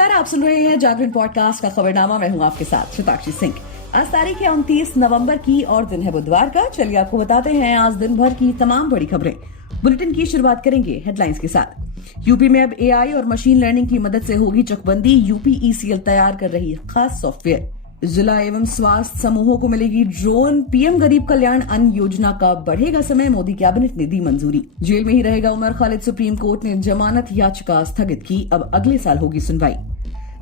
नमस्कार, आप सुन रहे हैं जागरण पॉडकास्ट का खबरनामा। मैं हूं आपके साथ शताक्षी सिंह। आज तारीख है 29 नवंबर की और दिन है बुधवार का। चलिए आपको बताते हैं आज दिन भर की तमाम बड़ी खबरें। बुलेटिन की शुरुआत करेंगे हेडलाइंस के साथ। यूपी में अब एआई और मशीन लर्निंग की मदद से होगी चकबंदी। यूपी ईसीएल तैयार कर रही है खास सॉफ्टवेयर। जिला एवं स्वास्थ्य समूहों को मिलेगी ड्रोन। पीएम गरीब कल्याण अन्न योजना का बढ़ेगा समय। मोदी कैबिनेट ने दी मंजूरी। जेल में ही रहेगा उमर खालिद। सुप्रीम कोर्ट ने जमानत याचिका स्थगित की। अब अगले साल होगी सुनवाई।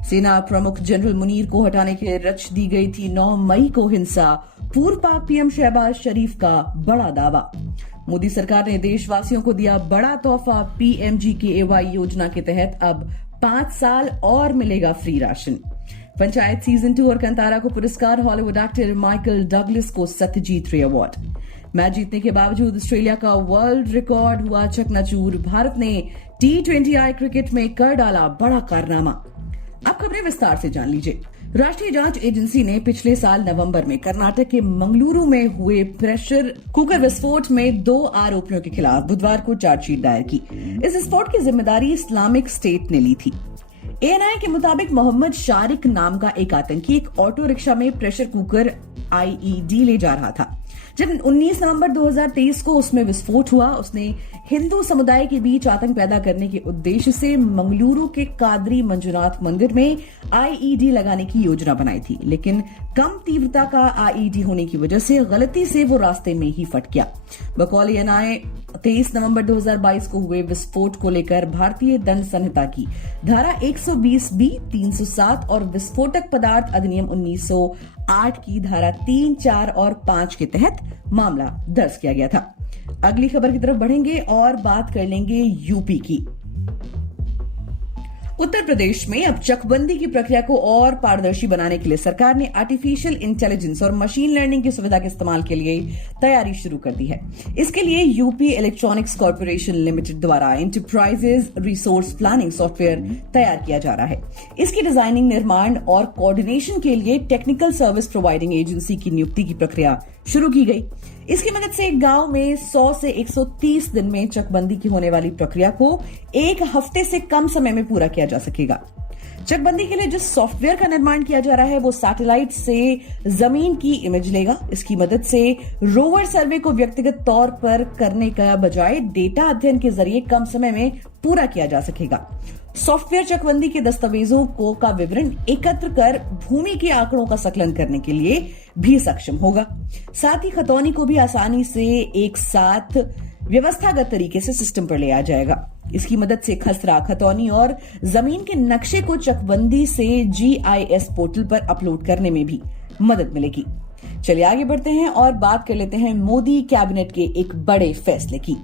सेना प्रमुख जनरल मुनीर को हटाने के रच दी गई थी 9 मई को हिंसा। पूर्व पाक पीएम शहबाज शरीफ का बड़ा दावा। मोदी सरकार ने देशवासियों को दिया बड़ा तोहफा। पीएमजीकेएवाई योजना के तहत अब 5 साल और मिलेगा फ्री राशन। पंचायत सीजन 2 और कंतारा को पुरस्कार। हॉलीवुड एक्टर माइकल डगलस को सत्यजीत रे अवार्ड। मैच जीतने के बावजूद ऑस्ट्रेलिया का वर्ल्ड रिकॉर्ड हुआ चकनाचूर। भारत ने T20I क्रिकेट में कर डाला बड़ा कारनामा। अब खबरें विस्तार से जान लीजिए। राष्ट्रीय जांच एजेंसी ने पिछले साल नवंबर में कर्नाटक के मंगलुरु में हुए प्रेशर कुकर विस्फोट में 2 आरोपियों के खिलाफ बुधवार को चार्जशीट दायर की। इस विस्फोट की जिम्मेदारी इस्लामिक स्टेट ने ली थी। एएनआई के मुताबिक मोहम्मद शारिक नाम का एक आतंकी एक ऑटो रिक्शा में प्रेशर कुकर आईईडी ले जा रहा था। जब 19 नवंबर 2023 को उसमें विस्फोट हुआ, उसने हिंदू समुदाय के बीच आतंक पैदा करने के उद्देश्य से मंगलुरु के कादरी मंजुनाथ मंदिर में आईईडी लगाने की योजना बनाई थी, लेकिन कम तीव्रता का आईईडी होने की वजह से गलती से वो रास्ते में ही फट गया। बकौल एएनआई 23 नवंबर 2022 को हुए विस्फोट को लेकर भारतीय दंड संहिता की धारा 120B, 307 और विस्फोटक पदार्थ अधिनियम 1908 की धारा 3, 4 और 5 के तहत मामला दर्ज किया गया था। अगली खबर की तरफ बढ़ेंगे और बात कर लेंगे यूपी की। उत्तर प्रदेश में अब चकबंदी की प्रक्रिया को और पारदर्शी बनाने के लिए सरकार ने आर्टिफिशियल इंटेलिजेंस और मशीन लर्निंग की सुविधा के इस्तेमाल के लिए तैयारी शुरू कर दी है। इसके लिए यूपी इलेक्ट्रॉनिक्स कॉर्पोरेशन लिमिटेड द्वारा एंटरप्राइजेज रिसोर्स प्लानिंग सॉफ्टवेयर तैयार किया जा रहा है। इसकी डिजाइनिंग, निर्माण और कोऑर्डिनेशन के लिए टेक्निकल सर्विस प्रोवाइडिंग एजेंसी की नियुक्ति की प्रक्रिया शुरू की गई। इसकी मदद से एक गांव में 100 से 130 दिन में चकबंदी की होने वाली प्रक्रिया को 1 हफ्ते से कम समय में पूरा किया जा सकेगा। चकबंदी के लिए जिस सॉफ्टवेयर का निर्माण किया जा रहा है वो सैटेलाइट से जमीन की इमेज लेगा। इसकी मदद से रोवर सर्वे को व्यक्तिगत तौर पर करने का बजाय डेटा अध्ययन के जरिए कम समय में पूरा किया जा सकेगा। सॉफ्टवेयर चकबंदी के दस्तावेजों का विवरण एकत्र कर भूमि के आंकड़ों का संकलन करने के लिए भी सक्षम होगा। साथ ही खतौनी को भी आसानी से एक साथ व्यवस्थागत तरीके से सिस्टम पर ले आ जाएगा। इसकी मदद से खसरा, खतौनी और जमीन के नक्शे को चकबंदी से GIS पोर्टल पर अपलोड करने में भी मदद मिलेगी। चलिए आगे बढ़ते हैं और बात कर लेते हैं मोदी कैबिनेट के एक बड़े फैसले की।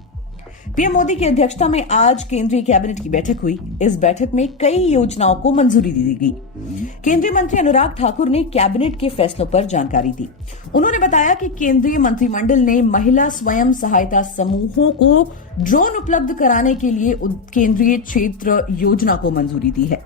पीएम मोदी की अध्यक्षता में आज केंद्रीय कैबिनेट की बैठक हुई। इस बैठक में कई योजनाओं को मंजूरी दी गई। केंद्रीय मंत्री अनुराग ठाकुर ने कैबिनेट के फैसलों पर जानकारी दी। उन्होंने बताया कि केंद्रीय मंत्रिमंडल ने महिला स्वयं सहायता समूहों को ड्रोन उपलब्ध कराने के लिए केंद्रीय क्षेत्र योजना को मंजूरी दी है।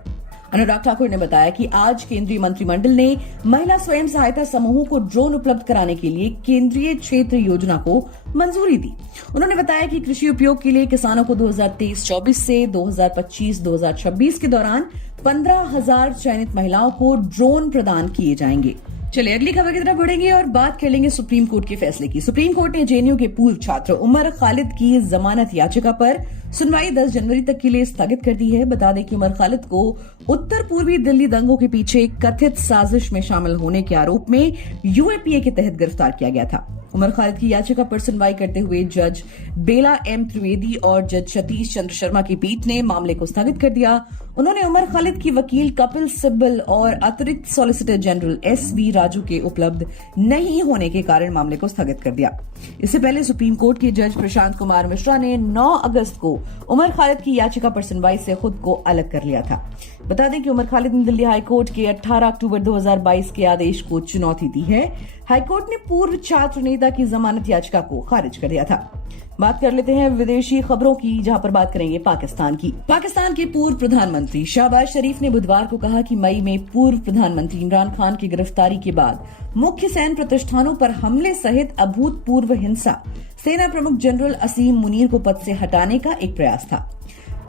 अनुराग ठाकुर ने बताया कि आज केंद्रीय मंत्रिमंडल ने महिला स्वयं सहायता समूहों को ड्रोन उपलब्ध कराने के लिए केंद्रीय क्षेत्र योजना को मंजूरी दी। उन्होंने बताया कि कृषि उपयोग के लिए किसानों को 2023-24 से 2025-2026 के दौरान 15,000 चयनित महिलाओं को ड्रोन प्रदान किए जाएंगे। चलिए अगली खबर की तरफ बढ़ेंगे और बात कर लेंगे सुप्रीम कोर्ट के फैसले की। सुप्रीम कोर्ट ने जेएनयू के पूर्व छात्र उमर खालिद की जमानत याचिका पर सुनवाई 10 जनवरी तक के लिए स्थगित कर दी है। बता दें कि उमर खालिद को उत्तर पूर्वी दिल्ली दंगों के पीछे कथित साजिश में शामिल होने के आरोप में यूएपीए के तहत गिरफ्तार किया गया था। उमर खालिद की याचिका पर सुनवाई करते हुए जज बेला एम त्रिवेदी और जज सतीश चंद्र शर्मा की पीठ ने मामले को स्थगित कर दिया। उन्होंने उमर खालिद की वकील कपिल सिब्बल और अतिरिक्त सॉलिसिटर जनरल SV राजू के उपलब्ध नहीं होने के कारण मामले को स्थगित कर दिया। इससे पहले सुप्रीम कोर्ट के जज प्रशांत कुमार मिश्रा ने 9 अगस्त को उमर खालिद की याचिका पर सुनवाई से खुद को अलग कर लिया था। बता दें कि उमर खालिद ने दिल्ली हाईकोर्ट के 18 अक्टूबर 2022 के आदेश को चुनौती दी है। हाईकोर्ट ने पूर्व छात्र नेता की जमानत याचिका को खारिज कर दिया था। बात कर लेते हैं विदेशी खबरों की, जहां पर बात करेंगे पाकिस्तान की। पाकिस्तान के पूर्व प्रधानमंत्री शहबाज शरीफ ने बुधवार को कहा कि मई में पूर्व प्रधानमंत्री इमरान खान की गिरफ्तारी के बाद मुख्य सैन्य प्रतिष्ठानों पर हमले सहित अभूतपूर्व हिंसा सेना प्रमुख जनरल असीम मुनीर को पद से हटाने का एक प्रयास था।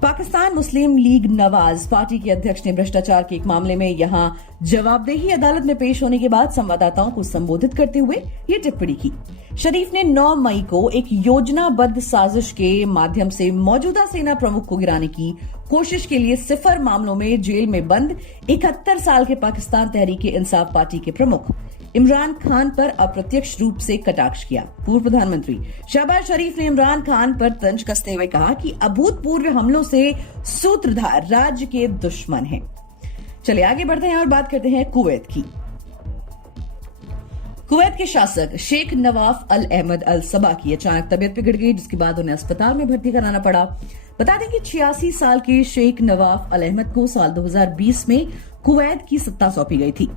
पाकिस्तान मुस्लिम लीग नवाज पार्टी के अध्यक्ष ने भ्रष्टाचार के एक मामले में यहां जवाबदेही अदालत में पेश होने के बाद संवाददाताओं को संबोधित करते हुए ये टिप्पणी की। शरीफ ने 9 मई को एक योजनाबद्ध साजिश के माध्यम से मौजूदा सेना प्रमुख को गिराने की कोशिश के लिए सिफर मामलों में जेल में बंद 71 साल के पाकिस्तान तहरीक-ए-इंसाफ पार्टी के प्रमुख इमरान खान पर अप्रत्यक्ष रूप से कटाक्ष किया। पूर्व प्रधानमंत्री शहबाज शरीफ ने इमरान खान पर तंज कसते हुए कहा कि अभूतपूर्व हमलों से सूत्रधार राज्य के दुश्मन हैं। चलिए आगे बढ़ते हैं और बात करते हैं कुवैत की। कुवैत के शासक शेख नवाफ अल अहमद अल सबा की अचानक तबीयत बिगड़ गई, जिसके बाद उन्हें अस्पताल में भर्ती कराना पड़ा। बता दें कि 86 साल के शेख नवाफ अल अहमद को साल 2020 में कुवैत की सत्ता सौंपी गई थी।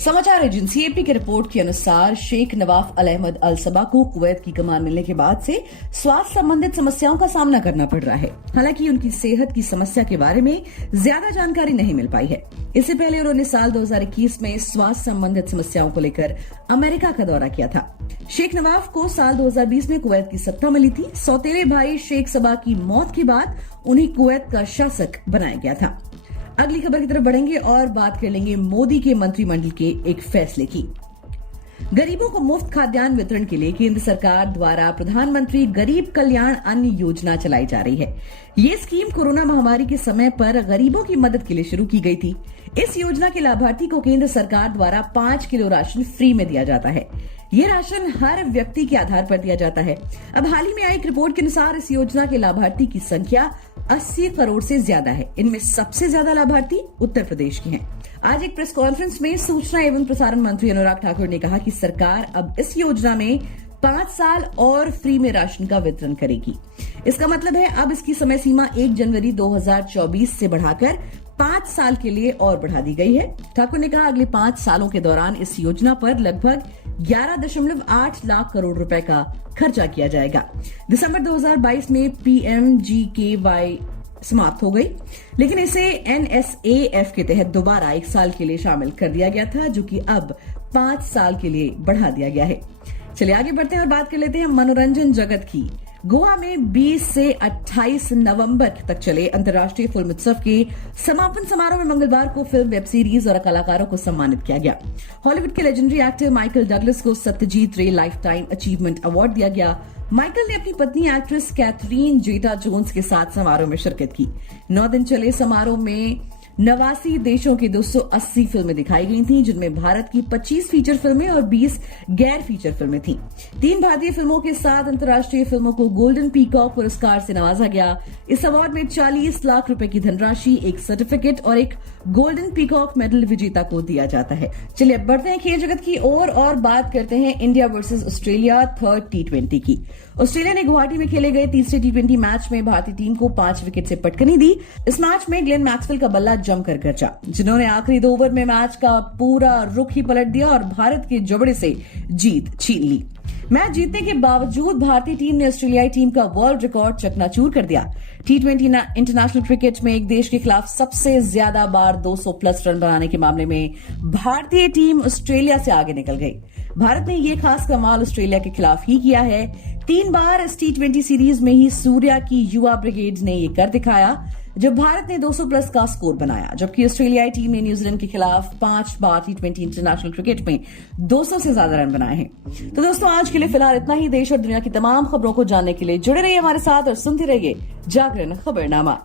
समाचार एजेंसी एपी की रिपोर्ट के अनुसार शेख नवाफ अल अहमद अल सबा को कुवैत की कमान मिलने के बाद से स्वास्थ्य संबंधित समस्याओं का सामना करना पड़ रहा है। हालांकि उनकी सेहत की समस्या के बारे में ज्यादा जानकारी नहीं मिल पाई है। इससे पहले उन्होंने साल 2021 में स्वास्थ्य संबंधित समस्याओं को लेकर अमेरिका का दौरा किया था। शेख नवाफ को साल 2020 में कुवैत की सत्ता मिली थी। सौतेले भाई शेख सबा की मौत के बाद उन्हें कुवैत का शासक बनाया गया था। अगली खबर की तरफ बढ़ेंगे और बात कर लेंगे मोदी के मंत्रिमंडल के एक फैसले की। गरीबों को मुफ्त खाद्यान्न वितरण के लिए केंद्र सरकार द्वारा प्रधानमंत्री गरीब कल्याण अन्न योजना चलाई जा रही है। ये स्कीम कोरोना महामारी के समय पर गरीबों की मदद के लिए शुरू की गई थी। इस योजना के लाभार्थी को केंद्र सरकार द्वारा 5 किलो राशन फ्री में दिया जाता है। ये राशन हर व्यक्ति के आधार पर दिया जाता है। अब हाल ही में आई एक रिपोर्ट के अनुसार इस योजना के लाभार्थी की संख्या 80 करोड़ से ज्यादा है। इनमें सबसे ज्यादा लाभार्थी उत्तर प्रदेश के हैं। आज एक प्रेस कॉन्फ्रेंस में सूचना एवं प्रसारण मंत्री अनुराग ठाकुर ने कहा कि सरकार अब इस योजना में 5 साल और फ्री में राशन का वितरण करेगी। इसका मतलब है अब इसकी समय सीमा 1 जनवरी 2024 से बढ़ाकर 5 साल के लिए और बढ़ा दी गई है। ठाकुर ने कहा अगले 5 सालों के दौरान इस योजना पर लगभग 11.8 लाख करोड़ रुपए का खर्चा किया जाएगा। दिसंबर 2022 में पीएमजीकेवाई समाप्त हो गई, लेकिन इसे एनएसएएफ के तहत दोबारा 1 साल के लिए शामिल कर दिया गया था, जो कि अब 5 साल के लिए बढ़ा दिया गया है। चलिए आगे बढ़ते हैं और बात कर लेते हैं मनोरंजन जगत की। गोवा में 20 से 28 नवंबर तक चले अंतर्राष्ट्रीय फिल्म उत्सव के समापन समारोह में मंगलवार को फिल्म, वेब सीरीज और कलाकारों को सम्मानित किया गया। हॉलीवुड के लेजेंडरी एक्टर माइकल डगलस को सत्यजीत रे लाइफ टाइम अचीवमेंट अवार्ड दिया गया। माइकल ने अपनी पत्नी एक्ट्रेस कैथरीन जेटा जोन्स के साथ समारोह में शिरकत की। 9 दिन चले समारोह में 89 देशों की 280 फिल्में दिखाई गई थीं, जिनमें भारत की 25 फीचर फिल्में और 20 गैर फीचर फिल्में थीं। 3 भारतीय फिल्मों के साथ अंतर्राष्ट्रीय फिल्मों को गोल्डन पीकॉक पुरस्कार से नवाजा गया। इस अवार्ड में 40 लाख रुपए की धनराशि, एक सर्टिफिकेट और एक गोल्डन पीकॉक मेडल विजेता को दिया जाता है। चलिए अब बढ़ते हैं खेल जगत की ओर और बात करते हैं India versus Australia 3rd T20 की। ऑस्ट्रेलिया ने गुवाहाटी में खेले गए तीसरे T20 मैच में भारतीय टीम को 5 विकेट से पटकनी दी। इस मैच में ग्लेन मैक्सवेल का बल्ला जमकर गरजा, जिन्होंने आखिरी 2 ओवर में मैच का पूरा रुख ही पलट दिया और भारत के जबड़े से जीत छीन ली। मैच जीतने के बावजूद भारतीय टीम ने ऑस्ट्रेलियाई टीम का वर्ल्ड रिकॉर्ड चकनाचूर कर दिया। T20 इंटरनेशनल क्रिकेट में एक देश के खिलाफ सबसे ज्यादा बार 200 प्लस रन बनाने के मामले में भारतीय टीम ऑस्ट्रेलिया से आगे निकल गई। भारत ने ये खास कमाल ऑस्ट्रेलिया के खिलाफ ही किया है। 3 बार इस T20 सीरीज में ही सूर्या की युवा ब्रिगेड ने ये कर दिखाया, जब भारत ने 200 प्लस का स्कोर बनाया, जबकि ऑस्ट्रेलियाई टीम ने न्यूजीलैंड के खिलाफ 5 बार T20 इंटरनेशनल क्रिकेट में 200 से ज्यादा रन बनाए हैं। तो दोस्तों आज के लिए फिलहाल इतना ही। देश और दुनिया की तमाम खबरों को जानने के लिए जुड़े रहिए हमारे साथ और सुनते रहिए जागरण खबरनामा।